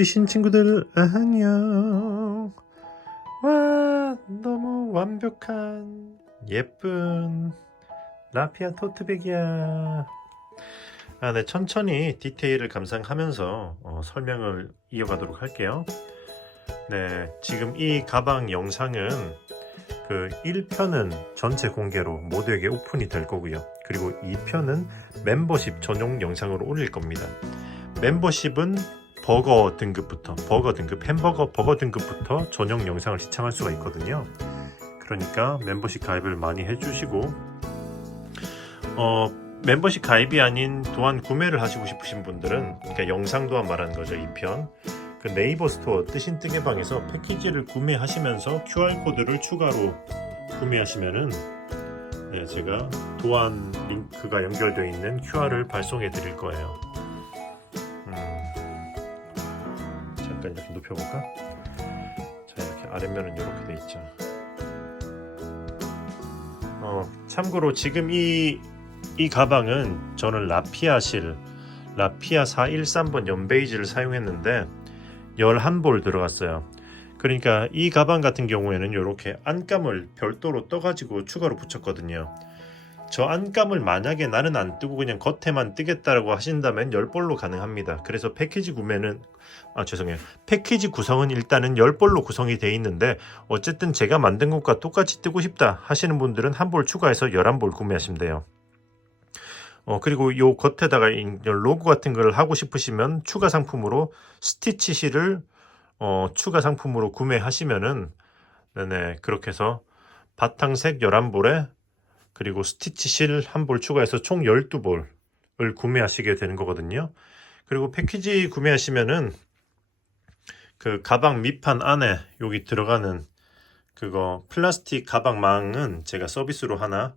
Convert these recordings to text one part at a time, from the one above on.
뛰신 친구들 안녕. 와 너무 완벽한 예쁜 라피아 토트백이야. 아, 네 천천히 디테일을 감상하면서 어, 설명을 이어가도록 할게요. 네 지금 이 가방 영상은 그 1편은 전체 공개로 모두에게 오픈이 될 거고요. 그리고 2편은 멤버십 전용 영상으로 올릴 겁니다. 멤버십은 버거 등급부터 버거 등급 햄버거 버거 등급부터 전용 영상을 시청할 수가 있거든요. 그러니까 멤버십 가입을 많이 해주시고 어 멤버십 가입이 아닌 도안 구매를 하시고 싶으신 분들은 그러니까 영상 도안 말하는 거죠 2편 그 네이버 스토어 뜨신 뜨개방에서 패키지를 구매하시면서 QR 코드를 추가로 구매하시면은 네, 제가 도안 링크가 연결되어 있는 QR을 발송해 드릴 거예요. 잠깐 이렇게 높여볼까? 자 이렇게 아랫면은 이렇게 돼 있죠. 어, 참고로 지금 이, 이 가방은 저는 라피아 실 라피아 413번 연베이지를 사용했는데 11볼 들어갔어요. 그러니까 이 가방 같은 경우에는 이렇게 안감을 별도로 떠가지고 추가로 붙였거든요. 저 안감을 만약에 나는 안 뜨고 그냥 겉에만 뜨겠다라고 하신다면 10볼로 가능합니다. 그래서 패키지 구매는 아 죄송해요. 패키지 구성은 일단은 10볼로 구성이 돼 있는데 어쨌든 제가 만든 것과 똑같이 뜨고 싶다 하시는 분들은 한 볼 추가해서 11볼 구매하시면 돼요. 어 그리고 요 겉에다가 이 로고 같은 걸 하고 싶으시면 추가 상품으로 스티치 실을 어 추가 상품으로 구매하시면은 네네 그렇게 해서 바탕색 11볼에 그리고 스티치 실 한 볼 추가해서 총 12볼을 구매하시게 되는 거거든요. 그리고 패키지 구매하시면은 그 가방 밑판 안에 여기 들어가는 그거 플라스틱 가방망은 제가 서비스로 하나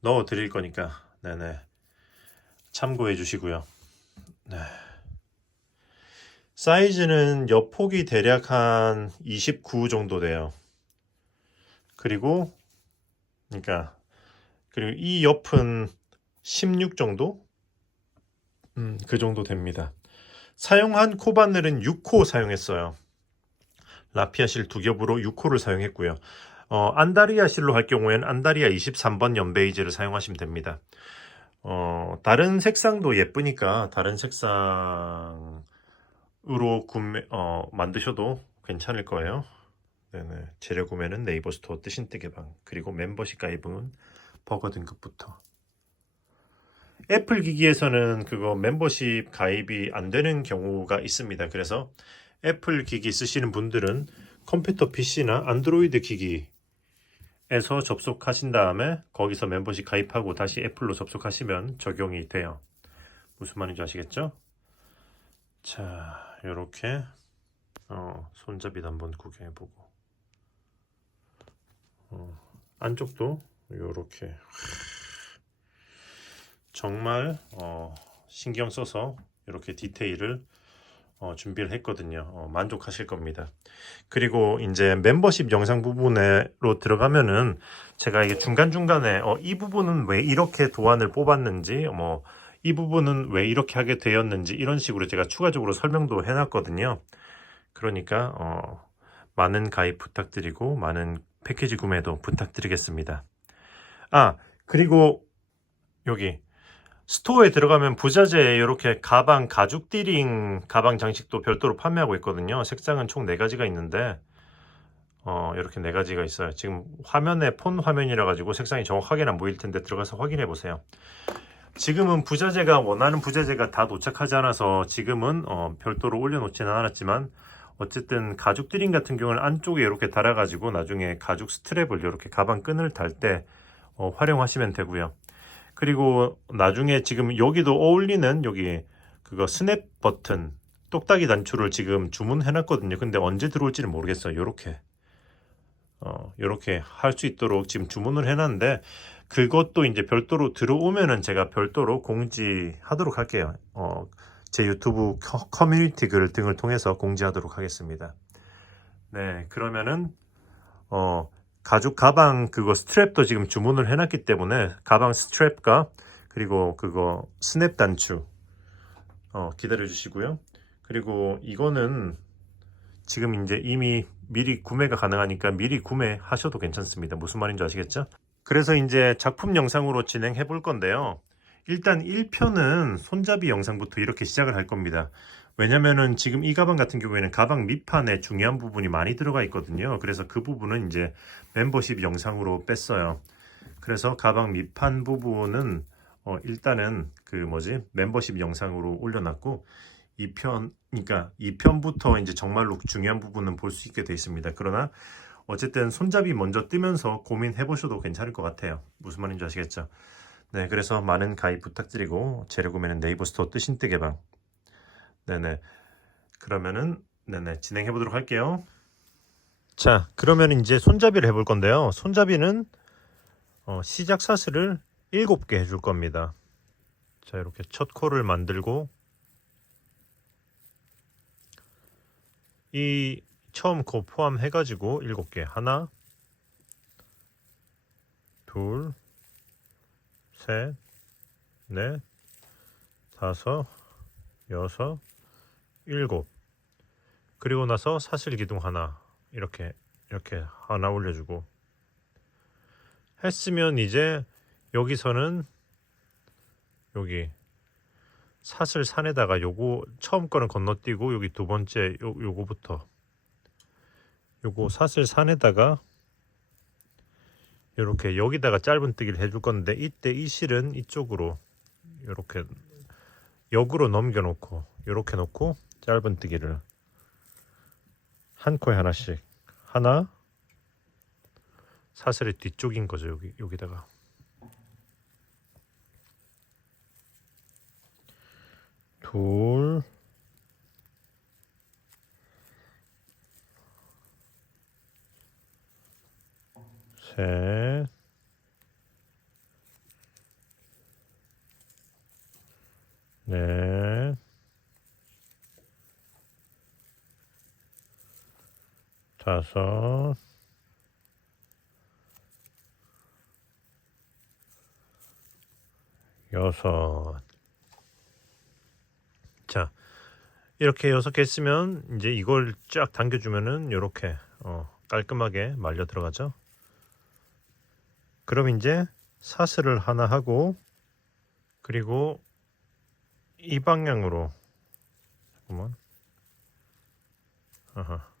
넣어 드릴 거니까 네네 참고해 주시고요. 네. 사이즈는 옆폭이 대략 한 29 정도 돼요. 그리고 그러니까 그리고 이 옆은 16 정도? 음, 그 정도 됩니다. 사용한 코 바늘은 6호 사용했어요. 라피아 실 두 겹으로 6호를 사용했고요. 어, 안다리아 실로 할 경우에는 안다리아 23번 연베이지를 사용하시면 됩니다. 어, 다른 색상도 예쁘니까 다른 색상으로 구매, 어, 만드셔도 괜찮을 거예요. 네네. 재료 구매는 네이버 스토어 뜨신 뜨개방 그리고 멤버십 가입은 버거 등급부터 애플 기기에서는 그거 멤버십 가입이 안 되는 경우가 있습니다. 그래서 애플 기기 쓰시는 분들은 컴퓨터 PC나 안드로이드 기기에서 접속하신 다음에 거기서 멤버십 가입하고 다시 애플로 접속하시면 적용이 돼요. 무슨 말인지 아시겠죠? 자, 이렇게 어, 손잡이도 한번 구경해보고 어, 안쪽도 이렇게 정말 어, 신경 써서 이렇게 디테일을 어, 준비를 했거든요. 어, 만족하실 겁니다. 그리고 이제 멤버십 영상 부분으로 들어가면은 제가 이게 중간중간에 어, 이 부분은 왜 이렇게 도안을 뽑았는지 뭐 이 부분은 왜 이렇게 하게 되었는지 이런 식으로 제가 추가적으로 설명도 해놨거든요. 그러니까 어, 많은 가입 부탁드리고 많은 패키지 구매도 부탁드리겠습니다. 아 그리고 여기 스토어에 들어가면 부자재에 이렇게 가방 가죽 띠링 가방 장식도 별도로 판매하고 있거든요. 색상은 총네 가지가 있는데 어, 이렇게 네 가지가 있어요. 지금 화면에 폰 화면이라 가지고 색상이 정확하게는 안 보일 텐데 들어가서 확인해 보세요. 지금은 부자재가 원하는 부자재가 다 도착하지 않아서 지금은 어, 별도로 올려놓지는 않았지만 어쨌든 가죽 띠링 같은 경우는 안쪽에 이렇게 달아가지고 나중에 가죽 스트랩을 이렇게 가방 끈을 달때 어, 활용하시면 되고요. 그리고 나중에 지금 여기도 어울리는 여기 그거 스냅 버튼 똑딱이 단추를 지금 주문해 놨거든요. 근데 언제 들어올지는 모르겠어요. 요렇게 어, 요렇게 할 수 있도록 지금 주문을 해 놨는데 그것도 이제 별도로 들어오면은 제가 별도로 공지하도록 할게요. 어, 제 유튜브 커, 커뮤니티 글 등을 통해서 공지하도록 하겠습니다. 네, 그러면은 어, 가죽 가방 그거 스트랩도 지금 주문을 해놨기 때문에 가방 스트랩과 그리고 그거 스냅 단추 어, 기다려 주시고요. 그리고 이거는 지금 이제 이미 미리 구매가 가능하니까 미리 구매하셔도 괜찮습니다. 무슨 말인지 아시겠죠? 그래서 이제 작품 영상으로 진행해 볼 건데요. 일단 1편은 손잡이 영상부터 이렇게 시작을 할 겁니다. 왜냐면은 지금 이 가방 같은 경우에는 가방 밑판에 중요한 부분이 많이 들어가 있거든요. 그래서 그 부분은 이제 멤버십 영상으로 뺐어요. 그래서 가방 밑판 부분은 어, 일단은 그 뭐지 멤버십 영상으로 올려놨고 2편 그러니까 2편부터 이제 정말로 중요한 부분은 볼 수 있게 돼 있습니다. 그러나 어쨌든 손잡이 먼저 뜨면서 고민해 보셔도 괜찮을 것 같아요. 무슨 말인지 아시겠죠? 네, 그래서 많은 가입 부탁드리고 재료 구매는 네이버 스토어 뜨신 뜨 개방. 네네. 그러면은 네네 진행해 보도록 할게요. 자, 그러면 이제 손잡이를 해볼 건데요. 손잡이는 어, 시작 사슬을 7개 해줄 겁니다. 자, 이렇게 첫 코를 만들고 이 처음 코 포함해 가지고 7개. 하나, 둘, 셋, 넷, 다섯, 여섯, 일곱. 그리고 나서 사슬 기둥 하나. 이렇게 이렇게 하나 올려주고. 했으면 이제 여기서는 여기 사슬 산에다가 요거 처음 거는 건너뛰고 여기 두 번째 요, 요거부터. 요거 사슬 산에다가 이렇게 여기다가 짧은 뜨기를 해줄 건데 이때 이 실은 이쪽으로 이렇게 역으로 넘겨 놓고 이렇게 놓고 짧은 뜨기를 한 코에 하나씩. 하나 사슬의 뒤쪽인 거죠 여기 여기다가. 둘 셋, 넷, 다섯, 여섯. 자, 이렇게 여섯 개 했으면 이제 이걸 쫙 당겨주면은 이렇게 어, 깔끔하게 말려 들어가죠. 그럼 이제 사슬을 하나 하고 그리고 이 방향으로 잠깐만 아하.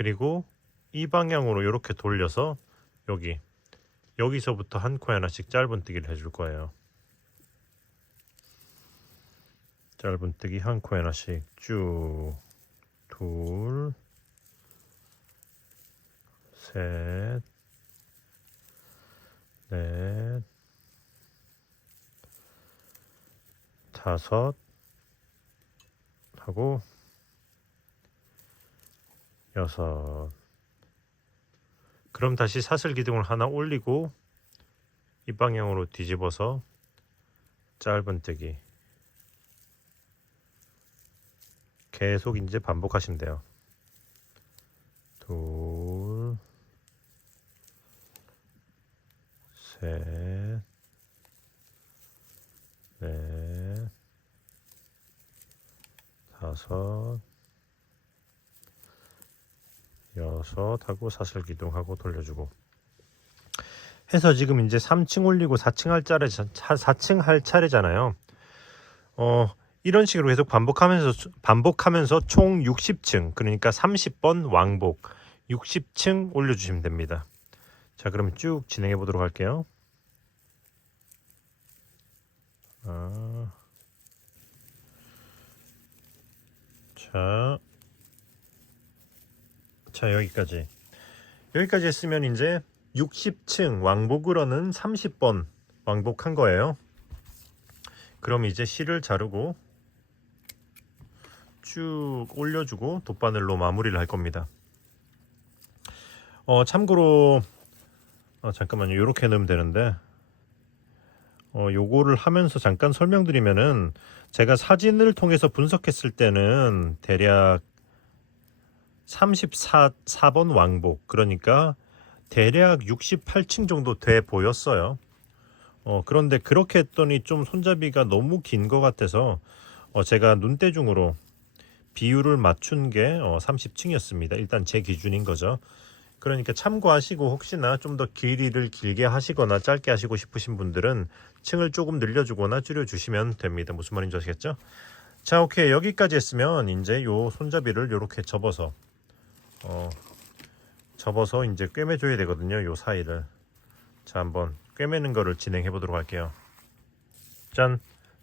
그리고 이 방향으로 이렇게 돌려서 여기 여기서부터 한 코에 하나씩 짧은 뜨기를 해줄 거예요. 짧은 뜨기 한 코에 하나씩 쭉 둘, 셋, 넷, 다섯 하고 여섯. 그럼 다시 사슬 기둥을 하나 올리고 이 방향으로 뒤집어서 짧은 뜨기. 계속 이제 반복하시면 돼요. 둘, 셋, 넷, 다섯, 여섯 하고 사슬 기둥하고 돌려주고 해서 지금 이제 3층 올리고 4층 할 차례 4층 할 차례잖아요. 어 이런 식으로 계속 반복하면서 반복하면서 총 60층 그러니까 30번 왕복 60층 올려주시면 됩니다. 자 그러면 쭉 진행해 보도록 할게요. 아, 자, 자 여기까지 여기까지 했으면 이제 60층 왕복으로는 30번 왕복한 거예요. 그럼 이제 실을 자르고 쭉 올려주고 돗바늘로 마무리를 할 겁니다. 어, 참고로 어, 잠깐만요. 이렇게 넣으면 되는데 어, 요거를 하면서 잠깐 설명드리면은 제가 사진을 통해서 분석했을 때는 대략 34 4번 왕복 그러니까 대략 68층 정도 돼 보였어요. 어, 그런데 그렇게 했더니 좀 손잡이가 너무 긴 것 같아서 어, 제가 눈대중으로 비율을 맞춘 게 어, 30층이었습니다. 일단 제 기준인 거죠. 그러니까 참고하시고 혹시나 좀 더 길이를 길게 하시거나 짧게 하시고 싶으신 분들은 층을 조금 늘려주거나 줄여주시면 됩니다. 무슨 말인지 아시겠죠? 자, 오케이 여기까지 했으면 이제 요 손잡이를 이렇게 접어서 어, 접어서 이제 꿰매줘야 되거든요. 요 사이를 자 한번 꿰매는 거를 진행해 보도록 할게요. 짠.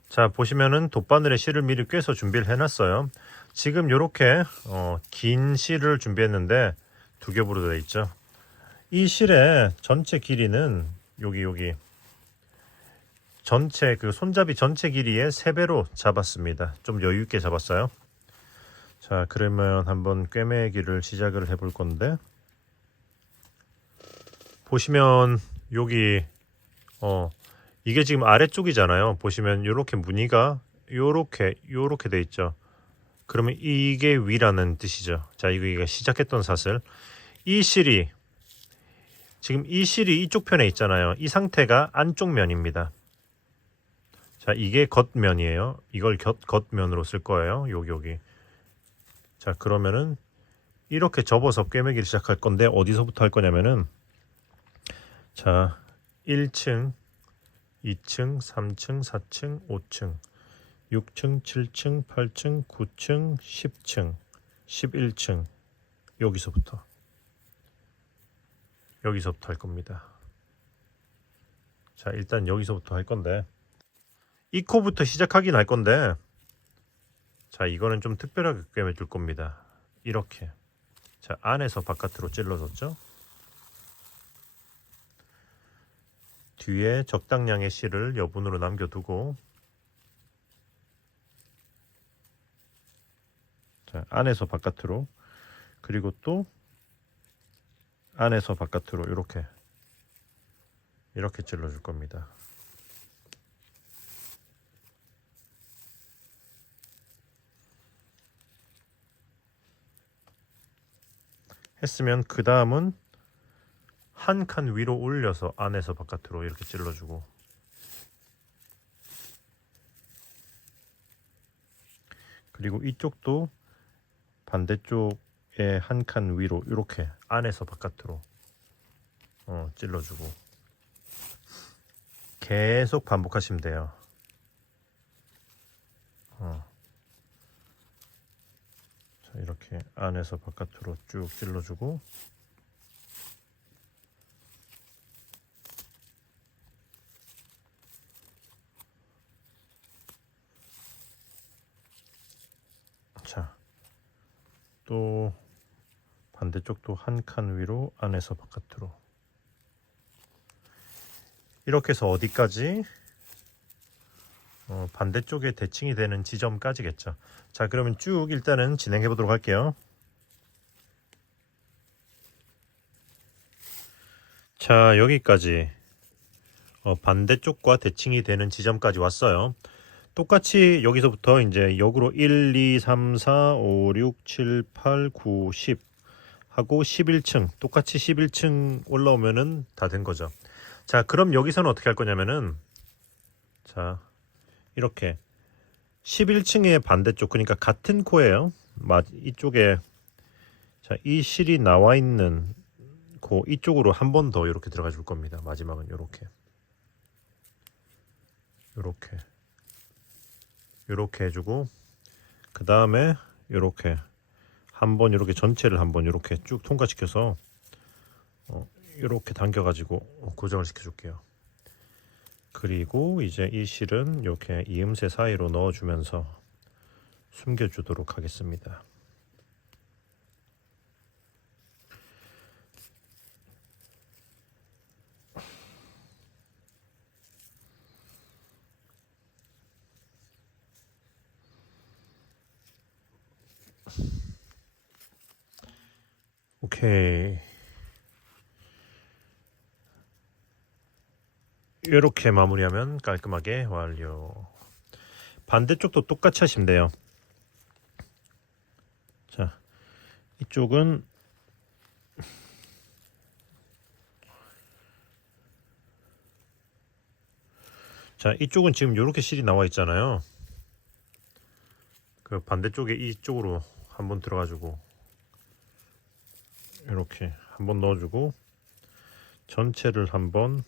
자 보시면은 돗바늘에 실을 미리 꿰서 준비를 해놨어요. 지금 요렇게 어, 긴 실을 준비했는데 두 겹으로 되어 있죠. 이 실의 전체 길이는 여기 여기 전체 그 손잡이 전체 길이의 3배로 잡았습니다. 좀 여유 있게 잡았어요. 자, 그러면 한번 꿰매기를 시작을 해볼 건데 보시면 여기 어 이게 지금 아래쪽이잖아요. 보시면 이렇게 무늬가 요렇게 요렇게 돼 있죠. 그러면 이게 위라는 뜻이죠. 자, 이거 시작했던 사슬. 이 실이 지금 이 실이 이쪽 편에 있잖아요. 이 상태가 안쪽 면입니다. 자, 이게 겉면이에요. 이걸 겉, 겉면으로 쓸 거예요. 여기 여기. 자, 그러면은 이렇게 접어서 꿰매기를 시작할 건데 어디서부터 할 거냐면은 자, 1층, 2층, 3층, 4층, 5층, 6층, 7층, 8층, 9층, 10층, 11층. 여기서부터. 여기서부터 할 겁니다. 자, 일단 여기서부터 할 건데. 이 코부터 시작하긴 할 건데 자, 이거는 좀 특별하게 꿰매 줄 겁니다. 이렇게 자, 안에서 바깥으로 찔러줬죠? 뒤에 적당량의 실을 여분으로 남겨두고 자, 안에서 바깥으로 그리고 또 안에서 바깥으로 이렇게 이렇게 찔러 줄 겁니다. 했으면 그 다음은 한 칸 위로 올려서 안에서 바깥으로 이렇게 찔러주고 그리고 이쪽도 반대쪽에 한 칸 위로 이렇게 안에서 바깥으로 어, 찔러주고 계속 반복하시면 돼요. 어. 자, 이렇게 안에서 바깥으로 쭉 찔러주고. 자, 또 반대쪽도 한 칸 위로 안에서 바깥으로. 이렇게 해서 어디까지 어, 반대쪽에 대칭이 되는 지점까지겠죠. 자, 그러면 쭉 일단은 진행해 보도록 할게요. 자, 여기까지 어, 반대쪽과 대칭이 되는 지점까지 왔어요. 똑같이 여기서부터 이제 역으로 1, 2, 3, 4, 5, 6, 7, 8, 9, 10 하고 11층 똑같이 11층 올라오면은 다 된 거죠. 자, 그럼 여기서는 어떻게 할 거냐면은 자, 이렇게 11층의 반대쪽 그러니까 같은 코예요. 맞 이쪽에 자, 이 실이 나와 있는 코 이쪽으로 한 번 더 이렇게 들어가 줄 겁니다. 마지막은 이렇게. 이렇게. 이렇게 해주고 그 다음에 이렇게 한 번 이렇게 전체를 한 번 이렇게 쭉 통과시켜서 어, 이렇게 당겨가지고 고정을 시켜줄게요. 그리고 이제 이 실은 이렇게 이음새 사이로 넣어주면서 숨겨주도록 하겠습니다. 오케이. 이렇게 마무리하면 깔끔하게 완료. 반대쪽도 똑같이 하시면 돼요. 자, 이쪽은 자, 이쪽은 지금 이렇게 실이 나와 있잖아요. 그 반대쪽에 이쪽으로 한번 들어가지고 이렇게 한번 넣어주고 전체를 한번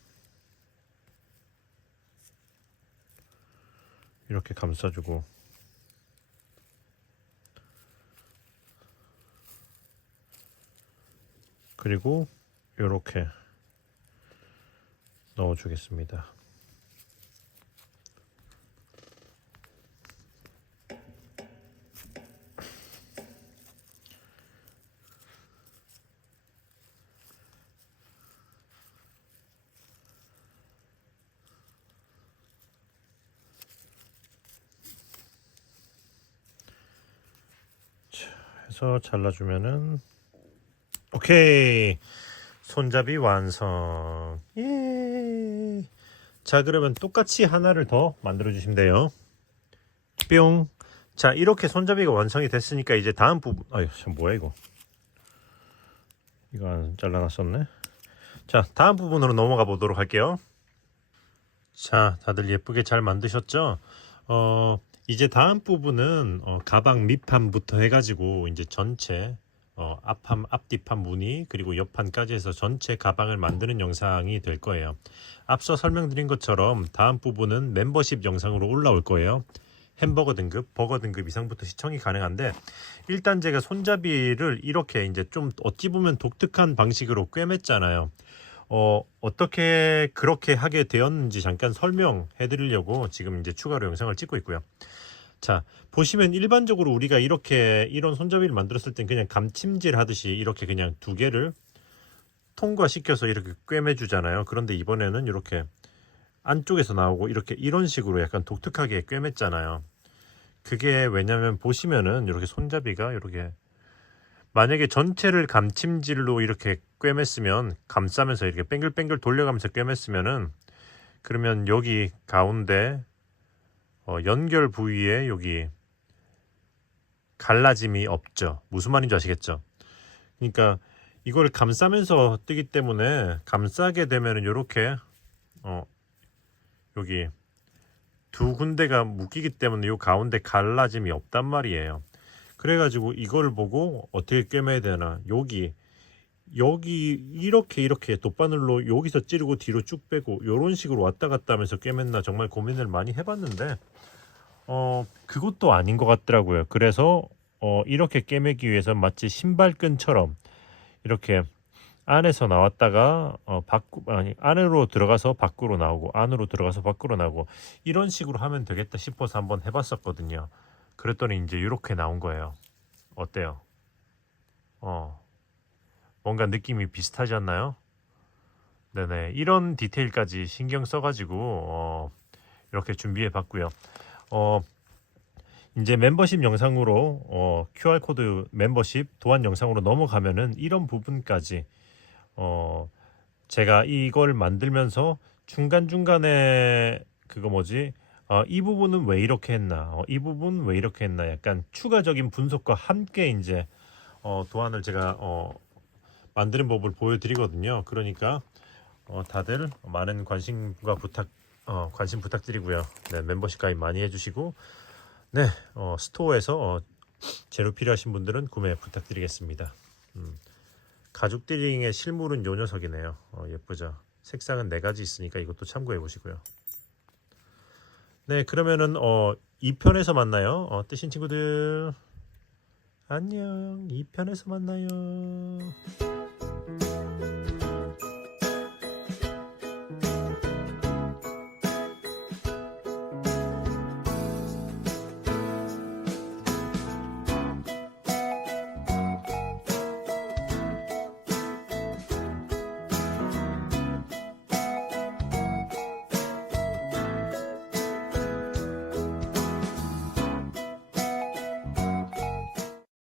이렇게 감싸주고 그리고 이렇게 넣어주겠습니다. 해서 잘라주면은. 오케이. 손잡이 완성. 예. 자 그러면 똑같이 하나를 더 만들어 주시면 돼요. 뿅자 이렇게 손잡이가 완성이 됐으니까 이제 다음 부분 아유 참 뭐야 이거? 이거 안 잘라놨었네. 자 다음 부분으로 넘어가 보도록 할게요. 자 다들 예쁘게 잘 만드셨죠? 어 이제 다음 부분은 어, 가방 밑판부터 해가지고 이제 전체 어, 앞판, 앞뒤판 무늬 그리고 옆판까지 해서 전체 가방을 만드는 영상이 될 거예요. 앞서 설명드린 것처럼 다음 부분은 멤버십 영상으로 올라올 거예요. 햄버거 등급, 버거 등급 이상부터 시청이 가능한데 일단 제가 손잡이를 이렇게 이제 좀 어찌 보면 독특한 방식으로 꿰맸잖아요. 어, 어떻게 그렇게 하게 되었는지 잠깐 설명해 드리려고 지금 이제 추가로 영상을 찍고 있고요. 자, 보시면 일반적으로 우리가 이렇게 이런 손잡이를 만들었을 땐 그냥 감침질 하듯이 이렇게 그냥 두 개를 통과시켜서 이렇게 꿰매 주잖아요. 그런데 이번에는 이렇게 안쪽에서 나오고 이렇게 이런 식으로 약간 독특하게 꿰맸잖아요. 그게 왜냐면 보시면은 이렇게 손잡이가 이렇게 만약에 전체를 감침질로 이렇게 꿰맸으면 감싸면서 이렇게 뱅글뱅글 돌려가면서 꿰맸으면은 그러면 여기 가운데 어, 연결 부위에 여기 갈라짐이 없죠. 무슨 말인지 아시겠죠? 그러니까 이걸 감싸면서 뜨기 때문에 감싸게 되면은 이렇게 어 여기 두 군데가 묶이기 때문에 이 가운데 갈라짐이 없단 말이에요. 그래가지고 이걸 보고 어떻게 꿰매야 되나 여기 여기 이렇게 이렇게 돗바늘로 여기서 찌르고 뒤로 쭉 빼고 이런 식으로 왔다 갔다 하면서 꿰맸나 정말 고민을 많이 해봤는데 어 그것도 아닌 것 같더라고요. 그래서 어 이렇게 꿰매기 위해서 마치 신발끈처럼 이렇게 안에서 나왔다가 어 밖 아니 안으로 들어가서 밖으로 나오고 안으로 들어가서 밖으로 나오고 이런 식으로 하면 되겠다 싶어서 한번 해봤었거든요. 그랬더니 이제 이렇게 나온 거예요. 어때요? 어 뭔가 느낌이 비슷하지 않나요? 네네 이런 디테일까지 신경 써가지고 어, 이렇게 준비해 봤고요. 어 이제 멤버십 영상으로 어, QR 코드 멤버십 도안 영상으로 넘어가면은 이런 부분까지 어 제가 이걸 만들면서 중간 중간에 그거 뭐지 어, 이 부분은 왜 이렇게 했나 어, 이 부분 왜 이렇게 했나 약간 추가적인 분석과 함께 이제 어, 도안을 제가 어, 만드는 법을 보여드리거든요. 그러니까 어, 다들 많은 관심과 부탁 어, 관심 부탁드리고요. 네, 멤버십 가입 많이 해주시고 네 어, 스토어에서 어, 재료 필요하신 분들은 구매 부탁드리겠습니다. 음, 가죽 띠링의 실물은 요 녀석이네요. 어, 예쁘죠. 색상은 네 가지 있으니까 이것도 참고해 보시고요. 네 그러면은 어, 2편에서 만나요. 어, 뜨신 친구들 안녕 2편에서 만나요.